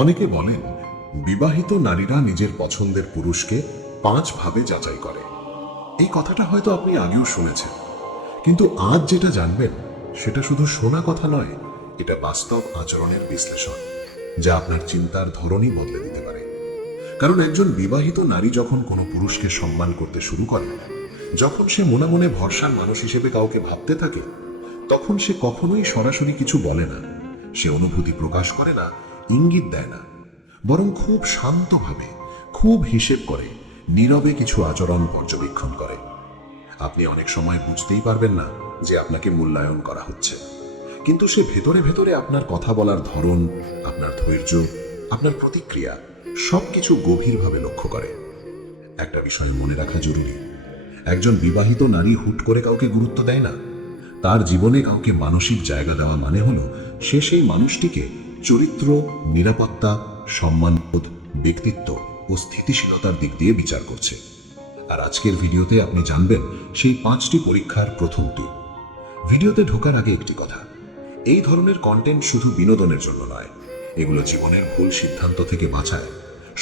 অনেকে বলেন বিবাহিত নারীরা নিজের পছন্দের পুরুষকে 5 ভাবে যাচাই করে। এই কথাটা হয়তো আপনি আগেও শুনেছেন, কিন্তু আজ যেটা জানবেন সেটা শুধু শোনা কথা নয়, এটা বাস্তব আচরণের বিশ্লেষণ, যা আপনার চিন্তার ধরনই বদলে দিতে পারে। কারণ একজন বিবাহিত নারী যখন কোনো পুরুষকে সম্মান করতে শুরু করে, যখন সে মনে মনে ভরসার মানুষ হিসেবে কাউকে ভাবতে থাকে, তখন সে কখনোই সরাসরি কিছু বলে না, সে অনুভূতি প্রকাশ করে না, ইঙ্গিত দেয় না, বরং খুব শান্তভাবে, খুব হিসেব করে, নীরবে কিছু আচরণ পর্যবেক্ষণ করে। আপনি অনেক সময় বুঝতেই পারবেন না যে আপনাকে মূল্যায়ন করা হচ্ছে, কিন্তু সে ভেতরে ভেতরে আপনার কথা বলার ধরন, আপনার ধৈর্য, আপনার প্রতিক্রিয়া সবকিছু গভীরভাবে লক্ষ্য করে। একটা বিষয় মনে রাখা জরুরি, একজন বিবাহিত নারী হুট করে কাউকে গুরুত্ব দেয় না। তার জীবনে কাউকে মানসিক জায়গা দেওয়া মানে হলো সে সেই মানুষটিকে চরিত্র, নিরাপত্তা, সম্মানবোধ, ব্যক্তিত্ব ও স্থিতিশীলতার দিক দিয়ে বিচার করছে। আর আজকের ভিডিওতে আপনি জানবেন সেই 5টি পরীক্ষার প্রথমটি। ভিডিওতে ঢোকার আগে একটি কথা, এই ধরনের কন্টেন্ট শুধু বিনোদনের জন্য নয়, এগুলো জীবনের ভুল সিদ্ধান্ত থেকে বাঁচায়,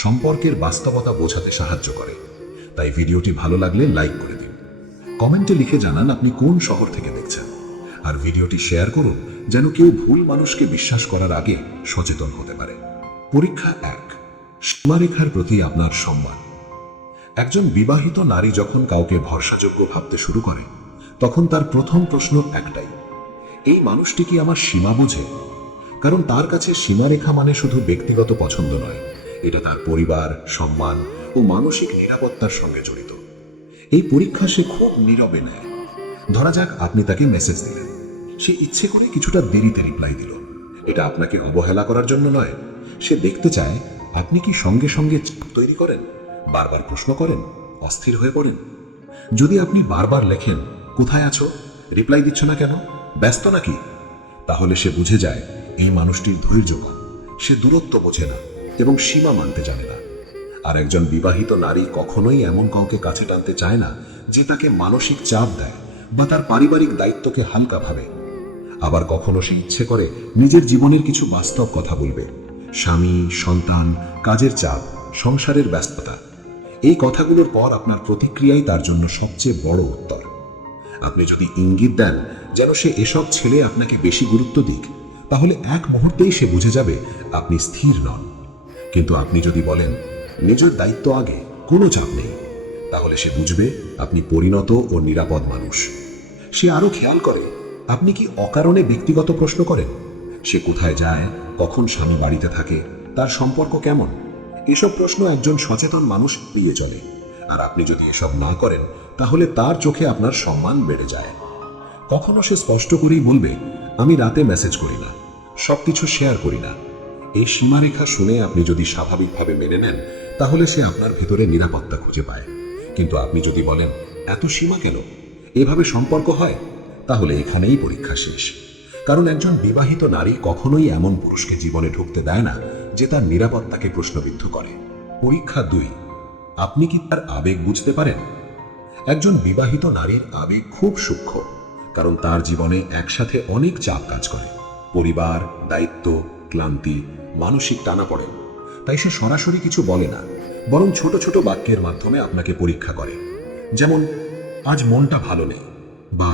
সম্পর্কের বাস্তবতা বোঝাতে সাহায্য করে। তাই ভিডিওটি ভালো লাগলে লাইক করে দিন, কমেন্টে লিখে জানান আপনি কোন শহর থেকে দেখছেন, আর ভিডিওটি শেয়ার করুন যেন কেউ ভুল মানুষকে বিশ্বাস করার আগে সচেতন হতে পারে। পরীক্ষা 1, সীমারেখার প্রতি আপনার সম্মান। একজন বিবাহিত নারী যখন কাউকে ভরসাযোগ্য ভাবতে শুরু করে, তখন তার প্রথম প্রশ্ন একটাই, এই মানুষটি কি আমার সীমা বোঝে? কারণ তার কাছে সীমারেখা মানে শুধু ব্যক্তিগত পছন্দ নয়, এটা তার পরিবার, সম্মান ও মানসিক নিরাপত্তার সঙ্গে জড়িত। এই পরীক্ষা সে খুব নীরবে নেয়। ধরা যাক আপনি তাকে মেসেজ দিলেন, সে ইচ্ছে করে কিছুটা দেরিতে রিপ্লাই দিল। এটা আপনাকে অবহেলা করার জন্য নয়, সে দেখতে চায় আপনি কি সঙ্গে সঙ্গে চাপ তৈরি করেন, বারবার প্রশ্ন করেন, অস্থির হয়ে পড়েন। যদি আপনি বারবার লেখেন, কোথায় আছো, রিপ্লাই দিচ্ছ না কেন, ব্যস্ত নাকি, তাহলে সে বুঝে যায় এই মানুষটির ধৈর্য কম, সে দূরত্ব বোঝে না এবং সীমা মানতে জানে না। আর একজন বিবাহিত নারী কখনোই এমন কাউকে কাছে টানতে চায় না যে তাকে মানসিক চাপ দেয় বা তার পারিবারিক দায়িত্বকে হালকা ভাবে। আবার কখনো সে ইচ্ছে করে নিজের জীবনের কিছু বাস্তব কথা বলবে, স্বামী, সন্তান, কাজের চাপ, সংসারের ব্যস্ততা। এই কথাগুলোর পর আপনার প্রতিক্রিয়াই তার জন্য সবচেয়ে বড় উত্তর। আপনি যদি ইঙ্গিত দেন যেন সে এসব ছেড়ে আপনাকে বেশি গুরুত্ব দিক, তাহলে এক মুহূর্তেই সে বুঝে যাবে আপনি স্থির নন। কিন্তু আপনি যদি বলেন নিজের দায়িত্ব আগে, কোনো চাপ নেই, তাহলে সে বুঝবে আপনি পরিণত ও নিরাপদ মানুষ। সে আরো খেয়াল করে আপনি কি অকারণে ব্যক্তিগত প্রশ্ন করেন, সে কোথায় যায়, কখন স্বামী বাড়িতে থাকে, তার সম্পর্ক কেমন। এসব প্রশ্ন একজন সচেতন মানুষ এড়িয়ে চলে। আর আপনি যদি এসব না করেন, তাহলে তার চোখে আপনার সম্মান বেড়ে যায়। কখনো সে স্পষ্ট করেই বলবে, আমি রাতে মেসেজ করি না, সবকিছু শেয়ার করি না। এই সীমারেখা শুনে আপনি যদি স্বাভাবিকভাবে মেনে নেন, তাহলে সে আপনার ভেতরে নিরাপত্তা খুঁজে পায়। কিন্তু আপনি যদি বলেন, এত সীমা কেন, এভাবে সম্পর্ক হয়, তাহলে এখানেই পরীক্ষা শেষ। কারণ একজন বিবাহিত নারী কখনোই এমন পুরুষকে জীবনে ঢুকতে দেয় না যে তার নিরাপত্তাকে প্রশ্নবিদ্ধ করে। পরীক্ষা 2, আপনি কি তার আবেগ বুঝতে পারেন? একজন বিবাহিত নারীর আবেগ খুব সূক্ষ্ম, কারণ তার জীবনে একসাথে অনেক চাপ কাজ করে, পরিবার, দায়িত্ব, ক্লান্তি, মানসিক টানাপড়েন। তাই সে সরাসরি কিছু বলে না, বরং ছোট ছোট বাক্যের মাধ্যমে আপনাকে পরীক্ষা করে। যেমন, আজ মনটা ভালো নেই, বা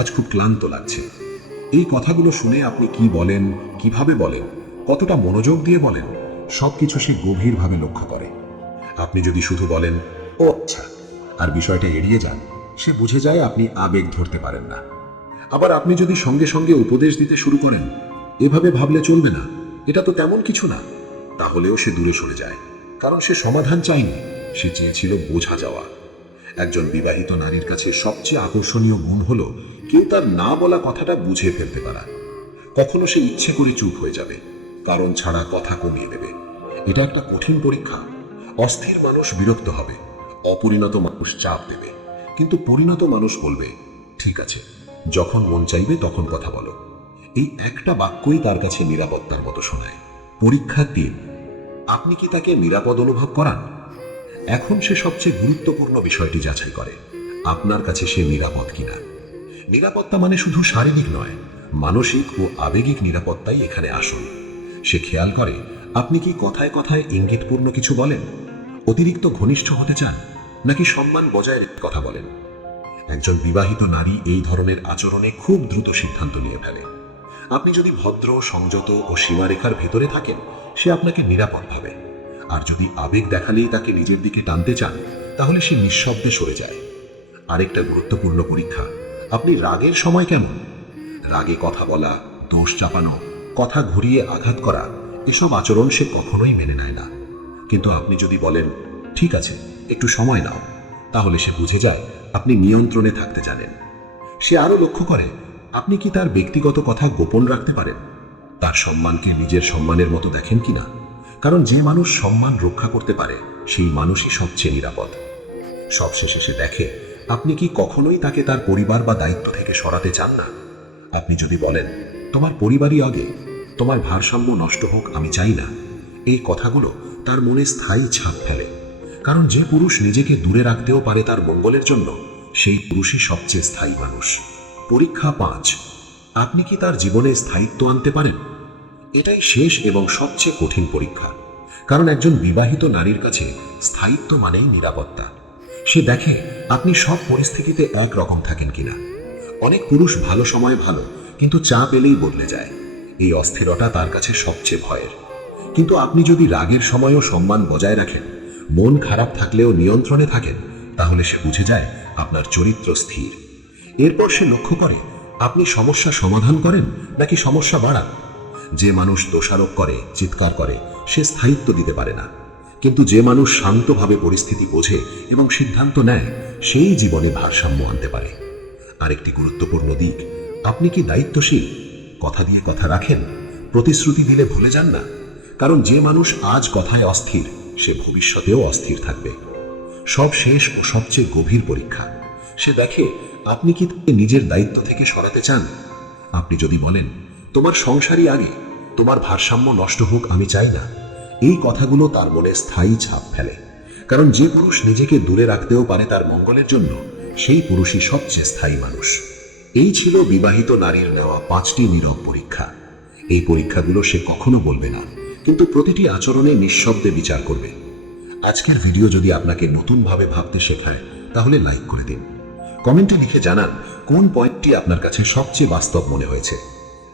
আজ খুব ক্লান্ত লাগছে। এই কথাগুলো শুনে আপনি কি বলেন, কিভাবে বলেন, কতটা মনোযোগ দিয়ে বলেন, সবকিছু সে গভীরভাবে লক্ষ্য করে। আপনি যদি শুধু বলেন, ও আচ্ছা, আর বিষয়টা এড়িয়ে যান, সে বুঝে যায় আপনি আবেগ ধরতে পারেন না। আবার আপনি যদি সঙ্গে সঙ্গে উপদেশ দিতে শুরু করেন, এভাবে ভাবলে চলবে না, এটা তো তেমন কিছু না, তাহলেও সে দূরে সরে যায়। কারণ সে সমাধান চায়নি, সে চেয়েছিল বোঝা যাওয়া। একজন বিবাহিত নারীর কাছে সবচেয়ে আকর্ষণীয় গুণ হলো কেউ তার না বলা কথাটা বুঝে ফেলতে পারা। কখনো সে ইচ্ছে করে চুপ হয়ে যাবে, কারণ ছাড়া কথা কমিয়ে দেবে। এটা একটা কঠিন পরীক্ষা। অস্থির মানুষ বিরক্ত হবে, অপরিণত মানুষ চাপ দেবে, কিন্তু পরিণত মানুষ বলবে, ঠিক আছে, যখন মন চাইবে তখন কথা বলো। এই একটা বাক্যই তার কাছে নিরাপত্তার মতো শোনায়। পরীক্ষা 3, আপনি কি তাকে নিরাপদ অনুভব করান? এখন সে সবচেয়ে গুরুত্বপূর্ণ বিষয়টি যাচাই করে, আপনার কাছে সে নিরাপদ কিনা। নিরাপত্তা মানে শুধু শারীরিক নয়, মানসিক ও আবেগিক নিরাপত্তাই এখানে আসল। সে খেয়াল করে আপনি কি কথায় কথায় ইঙ্গিতপূর্ণ কিছু বলেন, অতিরিক্ত ঘনিষ্ঠ হতে চান, নাকি সম্মান বজায় রেখে কথা বলেন? একজন বিবাহিত নারী এই ধরনের আচরণে খুব দ্রুত সিদ্ধান্ত নিয়ে ফেলে। আপনি যদি ভদ্র, সংযত ও সীমারেখার ভেতরে থাকেন, সে আপনাকে নিরাপদ ভাবে। আর যদি আবেগ দেখালেই তাকে নিজের দিকে টানতে চান, তাহলে সে নিঃশব্দে সরে যায়। আরেকটা গুরুত্বপূর্ণ পরীক্ষা, আপনি রাগের সময় কেমন? রাগে কথা বলা, দোষ চাপানো, কথা ঘুরিয়ে আঘাত করা, এসব আচরণ সে কখনোই মেনে নেয় না। কিন্তু আপনি যদি বলেন, ঠিক আছে, একটু সময় নাও, তাহলে সে বুঝে যায় আপনি নিয়ন্ত্রণে থাকতে জানেন। সে আরও লক্ষ্য করে আপনি কি তার ব্যক্তিগত কথা গোপন রাখতে পারেন, তার সম্মানকে নিজের সম্মানের মতো দেখেন কিনা। কারণ যে মানুষ সম্মান রক্ষা করতে পারে, সেই মানুষই সবচেয়ে নিরাপদ। সবশেষে সে দেখে আপনি কি কখনোই তাকে তার পরিবার বা দায়িত্ব থেকে সরাতে চান না। আপনি যদি বলেন, তোমার পরিবারই আগে, তোমার ভারসাম্য নষ্ট হোক আমি চাই না, এই কথাগুলো তার মনে স্থায়ী ছাপ ফেলে। কারণ যে পুরুষ নিজেকে দূরে রাখতেও পারে তার মঙ্গলের জন্য, সেই পুরুষই সবচেয়ে স্থায়ী মানুষ। পরীক্ষা 5, আপনি কি তার জীবনে স্থায়িত্ব আনতে পারেন? এটাই শেষ এবং সবচেয়ে কঠিন পরীক্ষা। কারণ একজন বিবাহিত নারীর কাছে স্থায়িত্ব মানেই নিরাপত্তা। সে দেখে আপনি সব পরিস্থিতিতে একরকম থাকেন কিনা। অনেক পুরুষ ভালো সময় ভালো, কিন্তু চাপ এলেই বদলে যায়। এই অস্থিরতা তার কাছে সবচেয়ে ভয়ের। কিন্তু আপনি যদি রাগের সময়ও সম্মান বজায় রাখেন, মন খারাপ থাকলেও নিয়ন্ত্রণে থাকেন, তাহলে সে বুঝে যায় আপনার চরিত্র স্থির। এরপর সে লক্ষ্য করে আপনি সমস্যা সমাধান করেন নাকি সমস্যা বাড়ান। যে মানুষ দোষারোপ করে, চিৎকার করে, সে স্থায়িত্ব দিতে পারে না। কিন্তু যে মানুষ শান্তভাবে পরিস্থিতি বোঝে এবং সিদ্ধান্ত নেয়, সেই জীবনে ভারসাম্য আনতে পারে। আরেকটি গুরুত্বপূর্ণ দিক, আপনি কি দায়িত্বশীল? কথা দিয়ে কথা রাখেন, প্রতিশ্রুতি দিলে ভুলে যান না। কারণ যে মানুষ আজ কথায় অস্থির, সে ভবিষ্যতেও অস্থির থাকবে। সব শেষ ও সবচেয়ে গভীর পরীক্ষা, সে দেখে আপনি কি তাকে নিজের দায়িত্ব থেকে সরাতে চান। আপনি যদি বলেন, তোমার সংসারই আগে, তোমার ভারসাম্য নষ্ট হোক আমি চাই না, এই কথাগুলো তার মনে স্থায়ী ছাপ ফেলে। কারণ যে পুরুষ নিজেকে দূরে রাখতেও পারে তার মঙ্গলের জন্য, সেই পুরুষই সবচেয়ে স্থায়ী মানুষ। এই ছিল বিবাহিত নারীর নেওয়া 5টি নীরব পরীক্ষা। এই পরীক্ষাগুলো সে কখনো বলবে না, কিন্তু প্রতিটি আচরণে নিঃশব্দে বিচার করবে। আজকের ভিডিও যদি আপনাকে নতুনভাবে ভাবতে শেখায়, তাহলে লাইক করে দিন। কমেন্টে লিখে জানান কোন পয়েন্টটি আপনার কাছে সবচেয়ে বাস্তব মনে হয়েছে।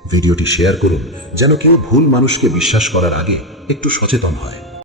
ভিডিওটি শেয়ার করুন, যেন কেউ ভুল মানুষকে বিশ্বাস করার আগে একটু সচেতন হয়।